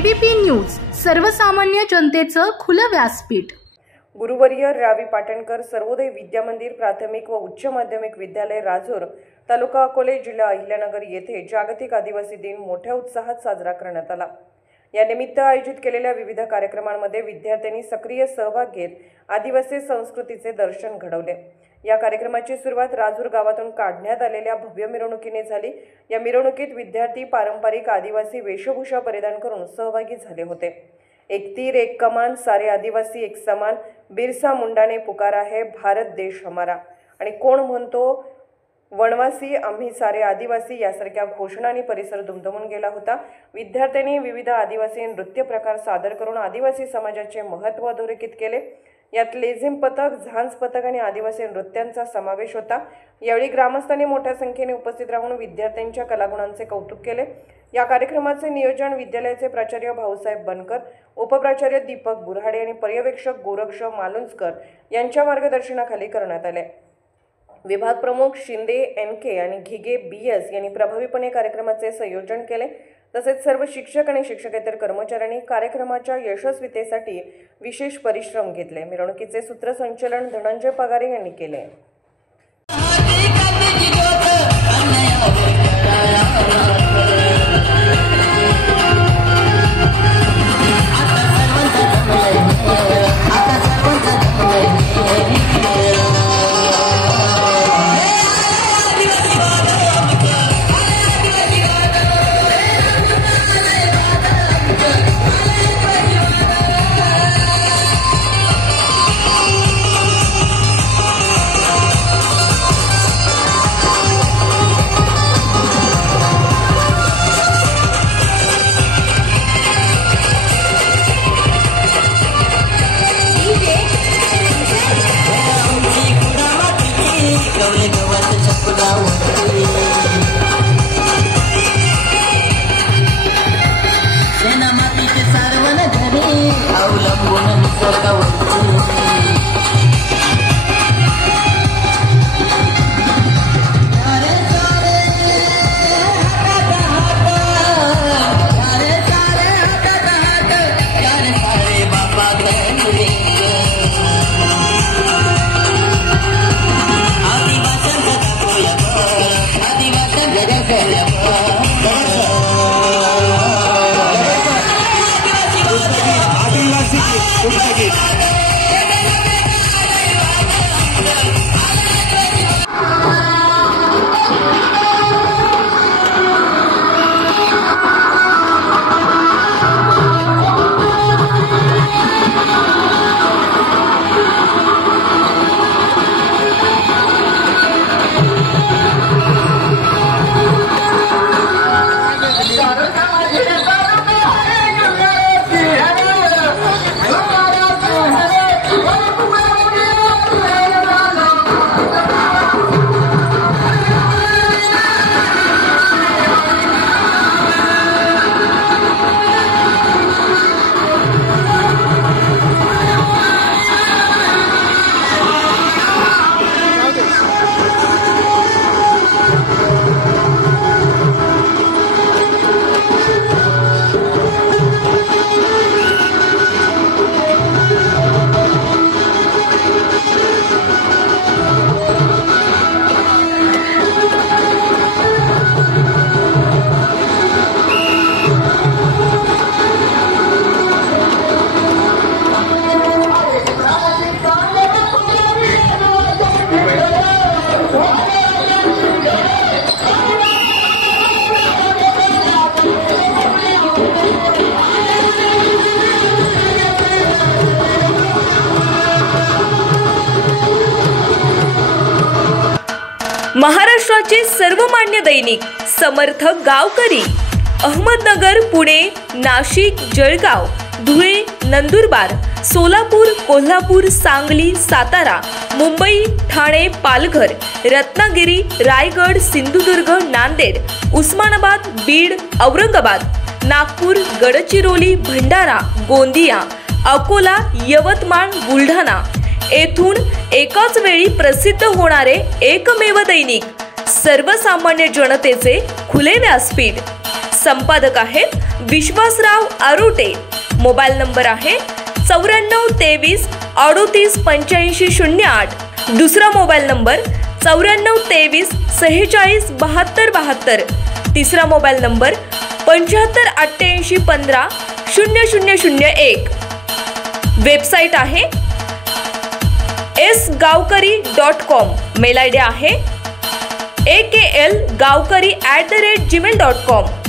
ABP news सर्वसामान्य जनतेचं खुलं व्यासपीठ। गुरुवर्य रावी पाटणकर सर्वोदय विद्या मंदिर प्राथमिक व उच्च माध्यमिक विद्यालय राजूर तालुका अकोले जिल्हा अहिल्यानगर येथे जागतिक आदिवासी दिन मोठ्या उत्साहात साजरा करण्यात आला। या निमित्त आयोजित केलेल्या विविध कार्यक्रमांमध्ये विद्यार्थ्यांनी सक्रिय सहभाग घेत आदिवासी संस्कृतीचे दर्शन घडवले। या कार्यक्रमाची सुरुवात राजूर गावातून काढण्यात आलेल्या भव्य मिरवणुकीने झाली। या मिरवणुकीत विद्यार्थी पारंपरिक आदिवासी वेशभूषा परिधान करून सहभागी झाले होते। एक तीर एक कमान, सारे आदिवासी एक समान, बिरसा मुंडा ने पुकारा है भारत देश हमारा आणि कोण म्हणतो वनवासी आम्ही सारे आदिवासी यासारख्या घोषणांनी परिसर दुमदुमून गेला होता। विद्यार्थ्यांनी विविध आदिवासी नृत्य प्रकार सादर करून आदिवासी समाजाचे महत्त्व अधोरेखित केले। यात लेझिम पथक, झांज पथक आणि आदिवासी नृत्यांचा समावेश होता। यावेळी ग्रामस्थांनी मोठ्या संख्येने उपस्थित राहून विद्यार्थ्यांच्या कलागुणांचे कौतुक केले। या कार्यक्रमाचे नियोजन विद्यालयाचे प्राचार्य भाऊसाहेब बनकर, उपप्राचार्य दीपक बुराडे आणि पर्यवेक्षक गोरक्ष मालुंजकर यांच्या मार्गदर्शनाखाली करण्यात आले। विभाग प्रमुख शिंदे NK आणि घिगे BS यांनी प्रभावीपणे कार्यक्रमाचे संयोजन केले। तसेच सर्व शिक्षक आणि शिक्षकेतर कर्मचाऱ्यांनी कार्यक्रमाच्या यशस्वीतेसाठी विशेष परिश्रम घेतले। मिरवणुकीचे सूत्रसंचालन धनंजय पगारे यांनी केले। महाराष्ट्राचे सर्वमान्य दैनिक समर्थ गावकरी अहमदनगर, पुणे, नाशिक, जळगाव, धुळे, नंदुरबार, सोलापूर, कोल्हापूर, सांगली, सातारा, मुंबई, ठाणे, पालघर, रत्नागिरी, रायगड, सिंधुदुर्ग, नांदेड, उस्मानाबाद, बीड, औरंगाबाद, नागपूर, गडचिरोली, भंडारा, गोंदिया, अकोला, यवतमाळ, बुलढाणा येथून एकाच वेळी प्रसिद्ध होणारे एकमेव दैनिक सर्वसामान्य जनतेचे खुले व्यासपीठ। संपादक आहेत विश्वासराव आरोटे. मोबाईल नंबर आहे 9423 38 85 08. दुसरा मोबाईल नंबर 9423 46 72 72. तिसरा मोबाईल नंबर 75 88 15 0001. वेबसाईट आहे sgavkari.com. मेल आय डी आहे akl gavkari@gmail.com.